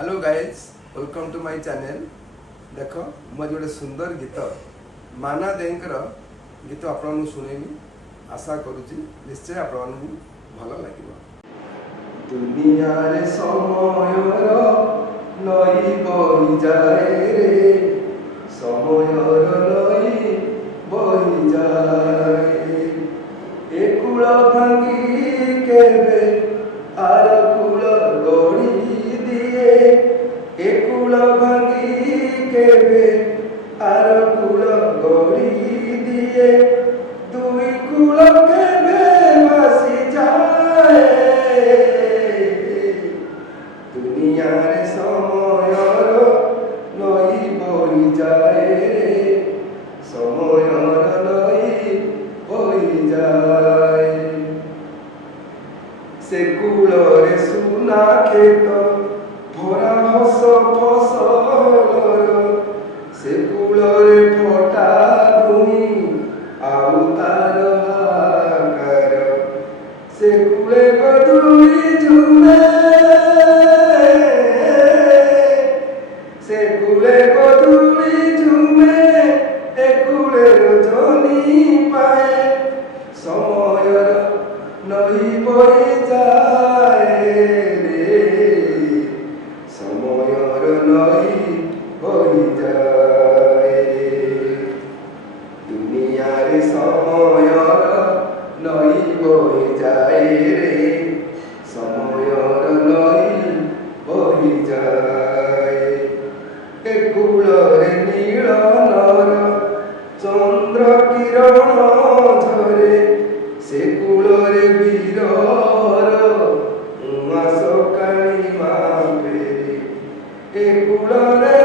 Hello guys welcome to my channel. देख मुझे गोटे सुंदर गीत माना देंकर गीत आपन शुणेमी आशा करुच्ची निश्चय आपन भल लगे। दुनिया रे समयर नई बही जाए रे, समयर नई बही जाए, ए कूल भांगी केबे आर कूल गढ़ी दिए, ए कूल भांगी केबे आर कूल गढ़ी दिए, दुई कूल केबे भासी जाए, दुनिया रे समयर नई बही जाए रे, समयर नई बही जाए, से कूलरे सुना खेत भरा हस फसलर, से कूलरे फटा भूमि आउ तार हाकार, से कूले गधुली झुमे, से कूले गधुली झुमे, ए कूले रजनी पाए, समयर नई बही जाए रे, समयर नई बही जाए, दुनिया रे समयर नई बही जाए रे, समयर नई बही जाए, ए कूल रे नील नर चंद्र किरण झरे, से कूलरे वीरर उमा सकाळी मा फेरी, ए कूलरे